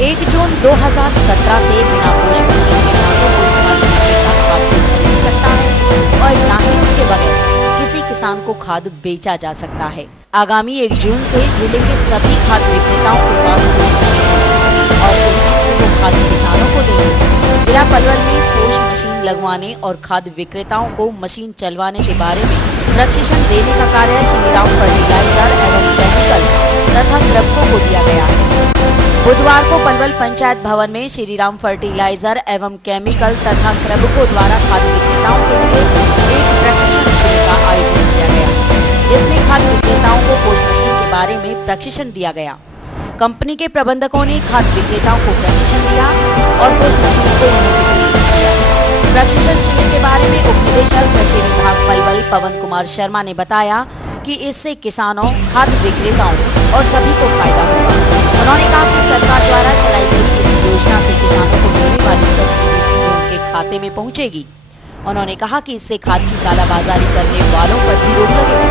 1 जून 2017 से बिना पोष मशीन के खादों को खाद विक्रेता खाद को खरीद सकता है और न ही उसके बगैर किसी किसान को खाद बेचा जा सकता है। आगामी 1 जून से जिले के सभी खाद विक्रेताओं के पास पोष मशीन होगी और उसी से वो खाद किसानों को देंगे। जिला पलवल में पोष मशीन लगवाने और खाद विक्रेताओं को मशीन चलवाने के बारे में प्रशिक्षण देने का कार्य श्रीराम फर्टिलाइजर एवं केमिकल तथा क्रबको को दिया गया है। बुधवार को पलवल पंचायत भवन में श्रीराम फर्टिलाइजर एवं केमिकल तथा क्रबको द्वारा खाद विक्रेताओं के लिए एक प्रशिक्षण शिविर का आयोजन किया गया, जिसमें खाद विक्रेताओं को पोष मशीन के बारे में प्रशिक्षण दिया गया। कंपनी के प्रबंधकों ने खाद विक्रेताओं को प्रशिक्षण दिया और पोष मशीन को दिया। प्रशिक्षण शिविर के बारे में उप निदेशक कृषि विभाग पलवल पवन कुमार शर्मा ने बताया कि इससे किसानों, खाद विक्रेताओं और सभी को फायदा होगा। उन्होंने कहा कि सरकार द्वारा चलाई गई इस योजना से किसानों को मिलने वाली सब्सिडी सीधे उनके खाते में पहुंचेगी। उन्होंने कहा कि इससे खाद की कालाबाजारी करने वालों पर भी रोक लगेगी।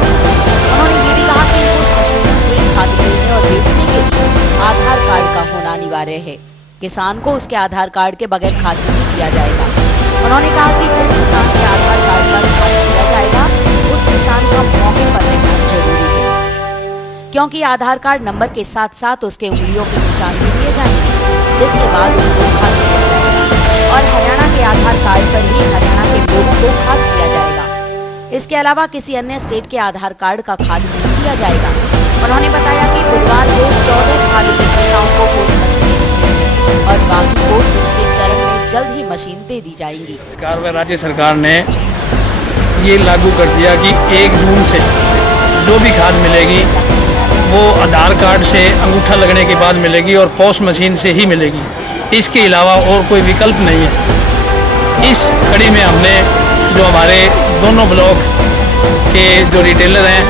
उन्होंने ये भी कहा कि पोष मशीनों से खाद लेने और बेचने के लिए आधार कार्ड का होना अनिवार्य है। किसान को उसके आधार कार्ड के बगैर खाद नहीं दिया जाएगा। उन्होंने कहा कि जिस किसान के आधार कार्ड पर खाद दिया जाएगा उस किसान का मौके पर रहना जरूरी है, क्योंकि आधार कार्ड नंबर के साथ साथ उसके उंगलियों के निशान भी दिए जाएंगे, जिसके बाद उसको खाद दिया जाएगा और हरियाणा के आधार कार्ड पर ही हरियाणा के लोगों को खाद दिया जाएगा। इसके अलावा किसी अन्य स्टेट के आधार कार्ड का खाद नहीं दिया जाएगा। उन्होंने बताया कि बुधवार को 14 खाद विक्रेताओं को पोष मशीन और बाकी को दूसरे चरण में जल्द ही मशीन दे दी जाएंगी। सरकार व राज्य सरकार ने ये लागू कर दिया कि 1 जून से जो भी खाद मिलेगी वो आधार कार्ड से अंगूठा लगने के बाद मिलेगी और पोस्ट मशीन से ही मिलेगी। इसके अलावा और कोई विकल्प नहीं है। इस कड़ी में हमने जो हमारे दोनों ब्लॉक के जो रिटेलर हैं,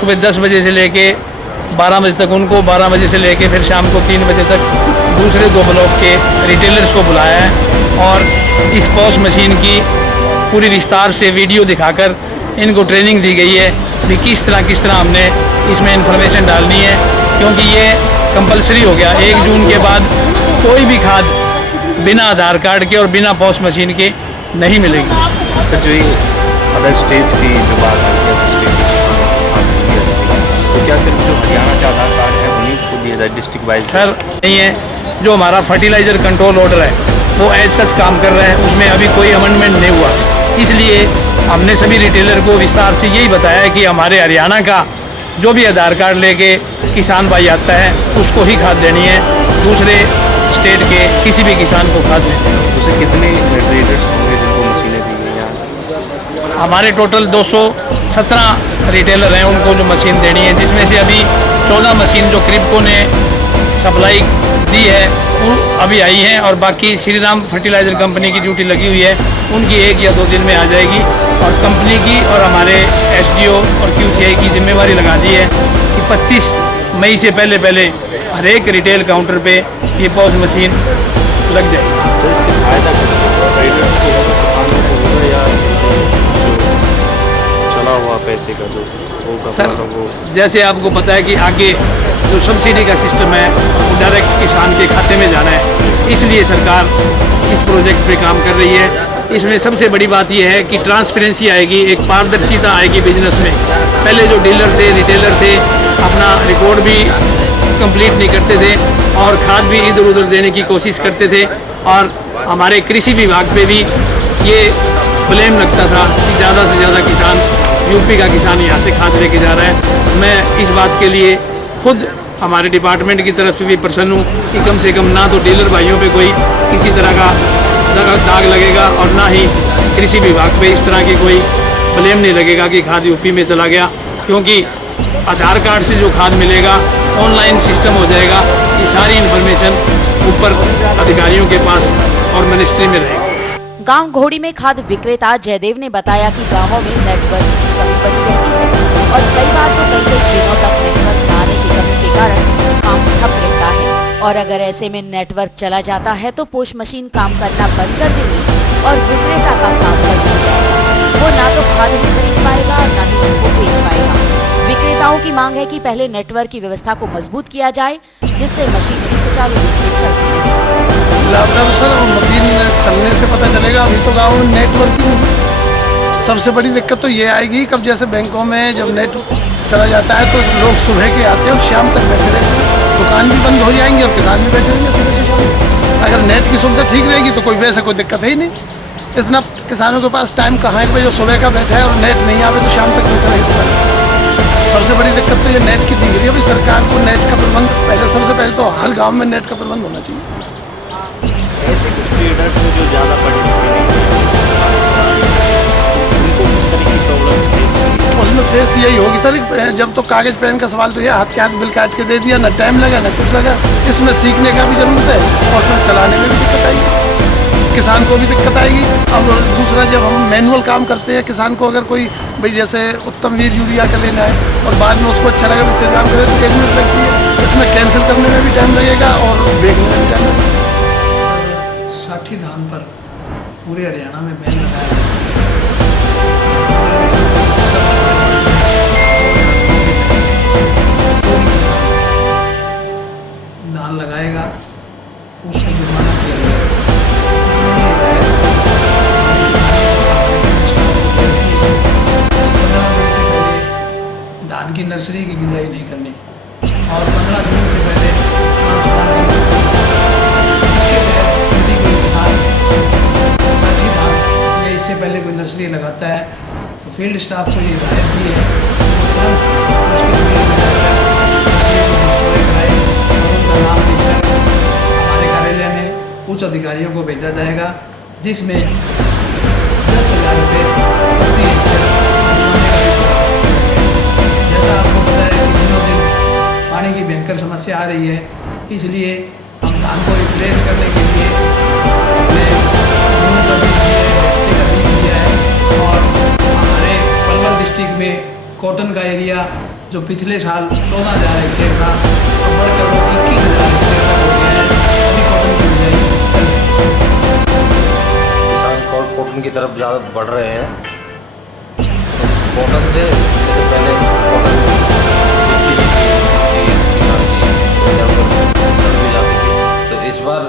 सुबह 10 बजे से लेके 12 बजे तक उनको, 12 बजे से लेके फिर शाम को 3 बजे तक दूसरे 2 ब्लॉक के रिटेलर्स को बुलाया है और इस पोस्ट मशीन की पूरी विस्तार से वीडियो दिखाकर इनको ट्रेनिंग दी गई है कि किस तरह हमने इसमें इंफॉर्मेशन डालनी है, क्योंकि ये कंपलसरी हो गया। 1 जून के बाद कोई भी खाद बिना आधार कार्ड के और बिना पोस्ट मशीन के नहीं मिलेगी। सर, जो ये अदर स्टेट की जो बात है तो क्या सिर्फ जो हरियाणा के आधार कार्ड है उन्हीं को दिया जाए डिस्ट्रिक्ट वाइज? सर नहीं है, जो हमारा फर्टिलाइजर कंट्रोल ऑर्डर है वो एज सच काम कर रहा है, उसमें अभी कोई अमेंडमेंट नहीं हुआ। इसलिए हमने सभी रिटेलर को विस्तार से यही बताया है कि हमारे हरियाणा का जो भी आधार कार्ड लेके किसान भाई आता है उसको ही खाद देनी है, दूसरे स्टेट के किसी भी किसान को खाद नहीं देनी। उसे कितने ट्रेडर्स होंगे जिनको मशीनें दी गई हैं? हमारे टोटल 217 रिटेलर हैं उनको जो मशीन देनी है, जिसमें से अभी 14 मशीन जो क्रिबको ने सप्लाई दी है वो अभी आई हैं और बाकी श्रीराम फर्टिलाइजर कंपनी की ड्यूटी लगी हुई है, उनकी 1 या 2 दिन में आ जाएगी। और कंपनी की और हमारे एसडीओ और QCI की जिम्मेवारी लगा दी है कि 25 मई से पहले हर एक रिटेल काउंटर पे ये पोस्ट मशीन लग जाएगी। तो इससे फायदा ट्रेडर्स को किसानों को होगा या चला हुआ पैसे का जो होगा? सर, जैसे आपको पता है कि आगे जो सब्सिडी का सिस्टम है वो डायरेक्ट किसान के खाते में जाना है, इसलिए सरकार इस प्रोजेक्ट पे काम कर रही है। इसमें सबसे बड़ी बात यह है कि ट्रांसपेरेंसी आएगी, एक पारदर्शिता आएगी बिजनेस में। पहले जो डीलर थे, रिटेलर थे, अपना रिकॉर्ड भी कंप्लीट नहीं करते थे और खाद भी इधर उधर देने की कोशिश करते थे और हमारे कृषि विभाग पे भी ये ब्लेम लगता था कि ज़्यादा से ज़्यादा किसान, यूपी का किसान यहाँ से खाद लेके जा रहा है। मैं इस बात के लिए खुद हमारे डिपार्टमेंट की तरफ से भी प्रसन्न हूँ कि कम से कम ना तो डीलर भाइयों पे कोई किसी तरह का दाग लगेगा और ना ही कृषि विभाग पे इस तरह की कोई ब्लेम नहीं लगेगा कि खाद यूपी में चला गया, क्योंकि आधार कार्ड से जो खाद मिलेगा ऑनलाइन सिस्टम हो जाएगा। ये सारी इन्फॉर्मेशन ऊपर अधिकारियों के पास और मिनिस्ट्री में रहेगी। गांव घोड़ी में खाद विक्रेता जयदेव ने बताया कि गांवों में नेटवर्क की कमी बनी रहती है और कई बार तो कई दिनों तक नेटवर्क न आने की कमी के कारण काम ठप रहता है और अगर ऐसे में नेटवर्क चला जाता है तो पोष मशीन काम करना बंद कर देगी और विक्रेता का काम बंद हो जाएगा। वो ना तो खाद ही खरीद पाएगा ना ही उसको बेच पाएगा। विक्रेताओं की मांग है कि पहले नेटवर्क की व्यवस्था को मजबूत किया जाए, जिससे मशीनरी सुचारू रूप से चलती रहे। लाभ सर, मशीन चलने से पता चलेगा। अभी तो गाँव में नेटवर्क की सबसे बड़ी दिक्कत तो ये आएगी, कब जैसे बैंकों में जब नेट चला जाता है तो लोग सुबह के आते हैं और शाम तक बैठे रहते हैं, दुकान भी बंद हो जाएंगी और किसान भी बैठे रहेंगे सुबह से शाम। अगर नेट की सुविधा ठीक रहेगी तो कोई वैसे कोई दिक्कत है ही नहीं। इतना किसानों के पास टाइम कहाँ है, जो सुबह का बैठा है और नेट नहीं आवे तो शाम तक बैठे रहेगी दुकान। सबसे बड़ी दिक्कत तो ये नेट की दी गई है। अभी सरकार को नेट का प्रबंध पहले, सबसे पहले तो हर गाँव में नेट का प्रबंध होना चाहिए। ऐसे कुछ ट्रेडर्स हैं जो ज़्यादा पढ़े लिखे नहीं हैं, उनको किस तरह की प्रॉब्लम्स फेस होंगी? उसमें फेस यही होगी सर, जब तो कागज पेन का सवाल तो ये हाथ के हाथ बिल काट के दे दिया, ना टाइम लगा ना कुछ लगा। इसमें सीखने का भी जरूरत है और फिर चलाने में भी दिक्कत आएगी, किसान को भी दिक्कत आएगी। अब दूसरा, जब हम मैनुअल काम करते हैं, किसान को अगर कोई भाई जैसे उत्तम वीर यूरिया का लेना है और बाद में उसको अच्छा लगा भी श्री राम करे तो 1 मिनट लगती है। इसमें कैंसिल करने में भी टाइम लगेगा और बेचने में भी टाइम लगेगा। साठी धान पर पूरे हरियाणा में बैन लगाया है। धान लगाएगा उस पर जुर्माना किया जाएगा। इसलिए ये हिदायत 15 मई से पहले धान की नर्सरी की बिजाई नहीं करनी और 15 जून से पहले ट्रांसप्लांटिंग। इसके तहत यदि कोई किसान साठी धान या इससे पहले कोई नर्सरी लगाता है तो फील्ड स्टाफ को ये हिदायत दी है वो तुरंत उसके फील्ड में जाकर नर्सरी को डिस्ट्रॉय कराए और उनका नाम लिखकर हमारे कार्यालय में उच्च अधिकारियों को भेजा जाएगा, जिसमें 10,000 रुपये प्रति हेक्टेयर जुर्माने का भी प्रावधान किया गया है। जैसा आपको पता है कि दिनों दिन पानी की भयंकर समस्या आ रही है, इसलिए हम धान को रिप्लेस करने के लिए हमने मूंग का बीज दिया है, भट्टे का बीज दिया है और हमारे पलवल डिस्ट्रिक्ट में कॉटन का एरिया जो पिछले साल 14,000 हेक्टेयर था अब बढ़कर वो 21,000 हेक्टेयर तक हो गया है। अभी कॉटन की बिजाई चल रही है। किसान कॉटन की तरफ ज़्यादा बढ़ रहे हैं। कॉटन से जैसे पहले कॉटन भी जाती थी, तो इस बार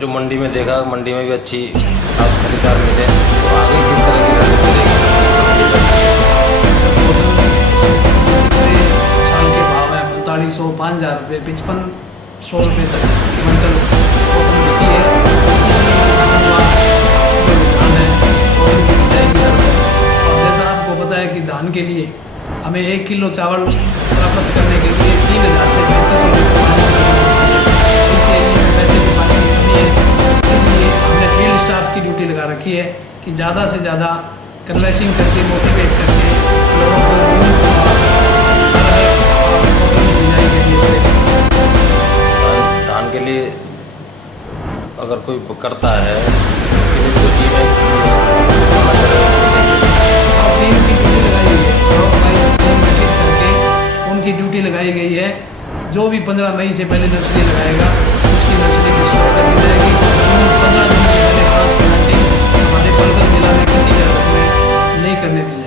जो मंडी में देखा, मंडी में भी अच्छी खरीदार मिले, तो आगे किस तरह की रणनीति रहेगी? पिछले साल के भाव है 4500, 5,000 रुपये, 5500 रुपये तक क्विंटल कॉटन बिकी है। इसलिए किसानों का जो रुझान है कॉटन की बिजाई की तरफ है। और जैसा आपको पता है कि धान के लिए हमें 1 किलो चावल प्राप्त करने के लिए 3,000 से 3,500 लीटर पानी की जरूरत होती है। इस एरिया में वैसे भी पानी की कमी है, इसलिए हमने फील्ड स्टाफ की ड्यूटी लगा रखी है कि ज़्यादा से ज़्यादा कन्वेंसिंग करके, मोटिवेट करके लोगों को मूंग और कॉटन की बिजाई के लिए प्रेरित करें। धान के लिए अगर कोई करता है उसके लिए तो टीम है, और टीम की ड्यूटी लगाई हुई है, ब्लॉक वाइज टीम गठित करके उनकी ड्यूटी लगाई गई है। जो भी 15 मई से पहले नर्सरी लगाएगा उसकी नर्सरी डिस्ट्रॉय कर दी जाएगी। 15 जून से पहले ट्रांसप्लांटिंग हमारे पलवल जिला में किसी जगह में नहीं करने दी जाएगी।